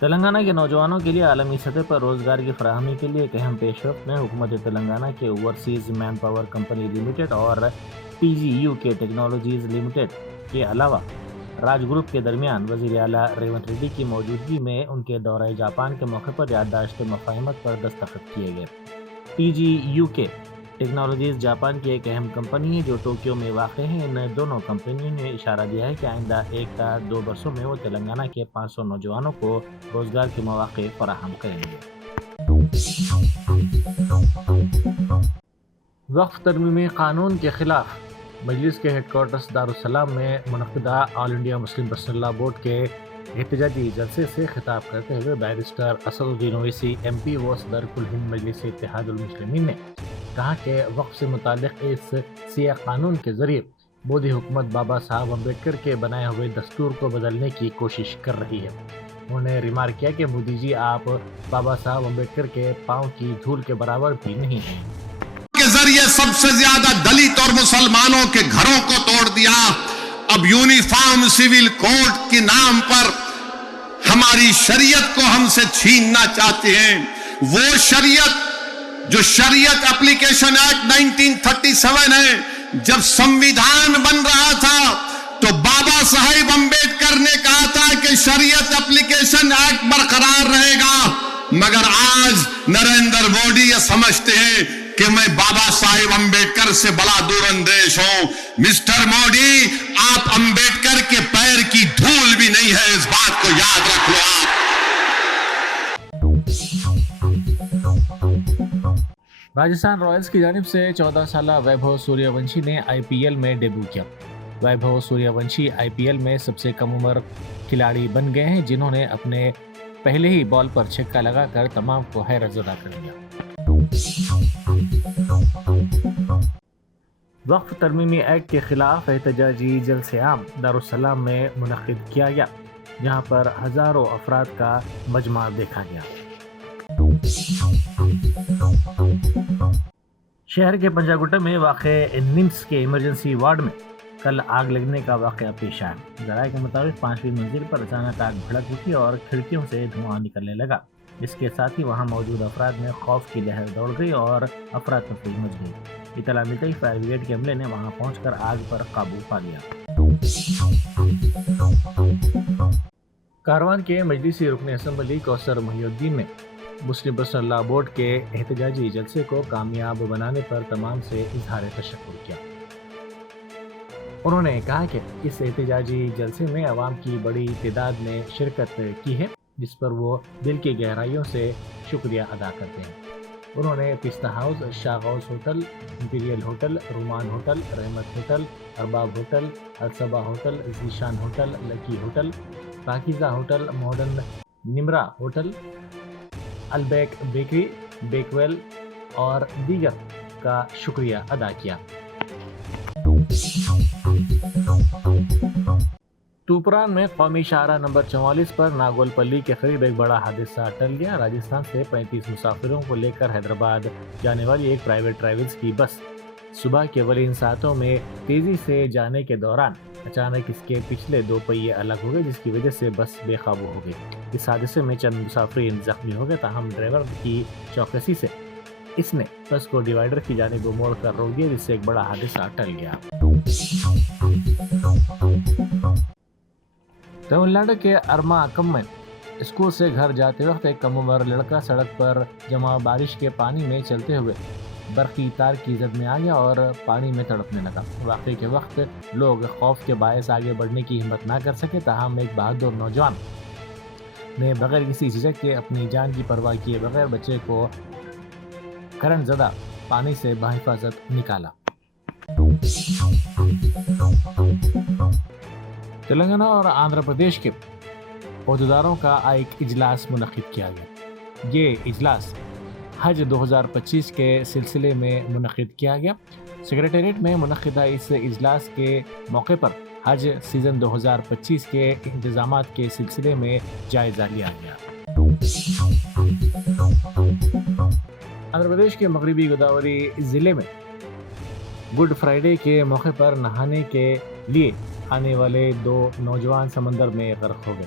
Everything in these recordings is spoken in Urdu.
تلنگانہ کے نوجوانوں کے لیے عالمی سطح پر روزگار کی فراہمی کے لیے ایک اہم پیش رفت میں حکومت تلنگانہ کے overseas man power company limited اور TGU کے ٹیکنالوجیز لمیٹڈ کے علاوہ راج گروپ کے درمیان وزیر اعلیٰ ریونت ریڈی کی موجودگی میں ان کے دورہ جاپان کے موقع پر یادداشت مفاہمت پر دستخط کیے گئے۔ TGU کے ٹیکنالوجیز جاپان کی ایک اہم کمپنی ہے جو ٹوکیو میں واقع ہے۔ ان دونوں کمپنیوں نے اشارہ دیا ہے کہ آئندہ 1 تا 2 برسوں میں وہ تلنگانہ کے 500 نوجوانوں کو روزگار کے مواقع فراہم کریں گے۔ وقف ترمیمی قانون کے خلاف مجلس کے ہیڈ کوارٹرز دارالسلام میں منعقدہ آل انڈیا مسلم پرسنل لا بورڈ کے احتجاجی جلسے سے خطاب کرتے ہوئے بیرسٹر اسد الدین اویسی MP و صدر کل ہند مجلس اتحاد المسلمین نے کہا کہ وقف سے متعلق اس سیاہ قانون کے ذریعے مودی حکومت بابا صاحب امبیڈکر کے بنائے ہوئے دستور کو بدلنے کی کوشش کر رہی ہے۔ انہوں نے ریمارک کیا کہ مودی جی آپ بابا صاحب امبیڈکر کے پاؤں کی دھول کے برابر بھی نہیں ہیں۔ کے ذریعے سب سے زیادہ دلت اور مسلمانوں کے گھروں کو توڑ دیا، اب یونیفارم سول کوڈ کے نام پر ہماری شریعت کو ہم سے چھیننا چاہتے ہیں۔ وہ شریعت جو شریعت اپلیکیشن ایکٹ 1937 ہے، جب سمویدھان بن رہا تھا تو بابا صاحب امبیڈکر نے کہا تھا کہ شریعت اپلیکیشن ایکٹ برقرار رہے گا، مگر آج نریندر مودی یہ سمجھتے ہیں کہ میں بابا صاحب امبیڈکر سے بڑا دور اندیش ہوں۔ مسٹر مودی، آپ امبیڈکر کے پیر کی دھول بھی نہیں ہے، اس بات کو یاد رکھ لو آپ۔ راجستھان رائلز کی جانب سے 14 سالہ ویبھو سوریہ ونشی نے IPL میں ڈیبیو کیا۔ ویبھو سوریہ ونشی IPL میں سب سے کم عمر کھلاڑی بن گئے ہیں جنہوں نے اپنے پہلے ہی بال پر چھکا لگا کر تمام کو حیرت زدہ کر دیا۔ وقف ترمیمی ایکٹ کے خلاف احتجاجی جلسہ عام دارالسلام میں منعقد کیا گیا، جہاں پر ہزاروں افراد کا مجمع دیکھا گیا۔ شہر کے پنجاگٹا میں واقع نمس کے ایمرجنسی وارڈ میں کل آگ لگنے کا واقعہ پیش آیا۔ ذرائع کے مطابق 5ویں منزل پر اچانک آگ بھڑک اٹھی اور کھڑکیوں سے دھواں نکلنے لگا۔ اس کے ساتھ ہی وہاں موجود افراد میں خوف کی لہر دوڑ گئی اور افراتفری مچ گئی۔ اطلاع ملتے ہی فائر بریگیڈ کے عملے نے وہاں پہنچ کر آگ پر قابو پا لیا۔ کاروان کے مجلسی رکن اسمبلی کوثر محی الدین نے مسلم پرسنل لا بورڈ کے احتجاجی جلسے کو کامیاب بنانے پر تمام سے اظہار تشکر کیا۔ انہوں نے کہا کہ اس احتجاجی جلسے میں عوام کی بڑی تعداد نے شرکت کی ہے، جس پر وہ دل کی گہرائیوں سے شکریہ ادا کرتے ہیں۔ انہوں نے پستہ house, Shah Ghouse hotel, imperial hotel, Rumaan hotel, Rahmat hotel, Arbab hotel, Alsaba hotel, Zeeshan hotel, lucky hotel, Pakeeza hotel, modern Nimra hotel, Albaik bakery, Bakewell اور دیگر کا شکریہ ادا کیا۔ توپران میں قومی شاہراہ نمبر 44 پر ناگول پلی کے قریب ایک بڑا حادثہ ٹل گیا۔ راجستھان سے 35 مسافروں کو لے کر حیدرآباد جانے والی ایک پرائیویٹ ٹریولز کی بس صبح کے اولین ساعتوں میں تیزی سے جانے کے دوران اچانک اس کے پچھلے 2 پہیے الگ ہو گئے، جس کی وجہ سے بس بے قابو ہو گئی۔ اس حادثے میں چند مسافرین زخمی ہو گئے، تاہم ڈرائیور کی چوکسی سے اس نے بس کو ڈیوائیڈر کی جانب موڑ کر روک دیا، جس سے ایک بڑا حادثہ ٹل گیا۔ تمل ناڈو کے ارماکم میں اسکول سے گھر جاتے وقت ایک کم عمر لڑکا سڑک پر جمع بارش کے پانی میں چلتے ہوئے برقی تار کی زد میں آ گیا اور پانی میں تڑپنے لگا۔ واقعے کے وقت لوگ خوف کے باعث آگے بڑھنے کی ہمت نہ کر سکے، تاہم ایک بہادر نوجوان نے بغیر کسی جھجک کے اپنی جان کی پرواہ کیے بغیر بچے کو کرنٹ زدہ پانی سے بحفاظت نکالا۔ تلنگانہ اور آندھرا پردیش کے عہدیداروں کا ایک اجلاس منعقد کیا گیا۔ یہ اجلاس حج 2025 کے سلسلے میں منعقد کیا گیا۔ سیکریٹریٹ میں منعقدہ اس اجلاس کے موقع پر حج سیزن 2025 کے انتظامات کے سلسلے میں جائزہ لیا گیا۔ آندھرا پردیش کے مغربی گوداوری ضلع میں گڈ فرائیڈے کے موقع پر نہانے کے لیے آنے والے 2 نوجوان سمندر میں غرق ہو گئے۔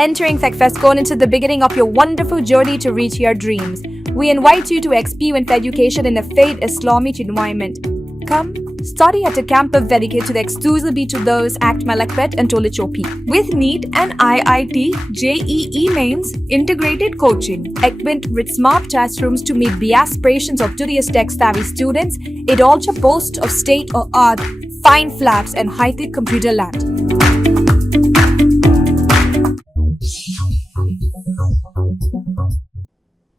Entering Secfescon into the beginning of your wonderful journey to reach your dreams. We invite you to experience education in a faith Islamic environment. Come, study at a campus dedicated exclusively to those at Malakpet and Tolichopi. With NEET and IIT, JEE mains, integrated coaching, equipped with smart classrooms to meet the aspirations of today's tech-savvy students, it also boasts of state-of-the-art fine flats and high-tech computer lab.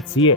HCA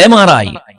MRI,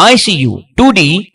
ICU, 2D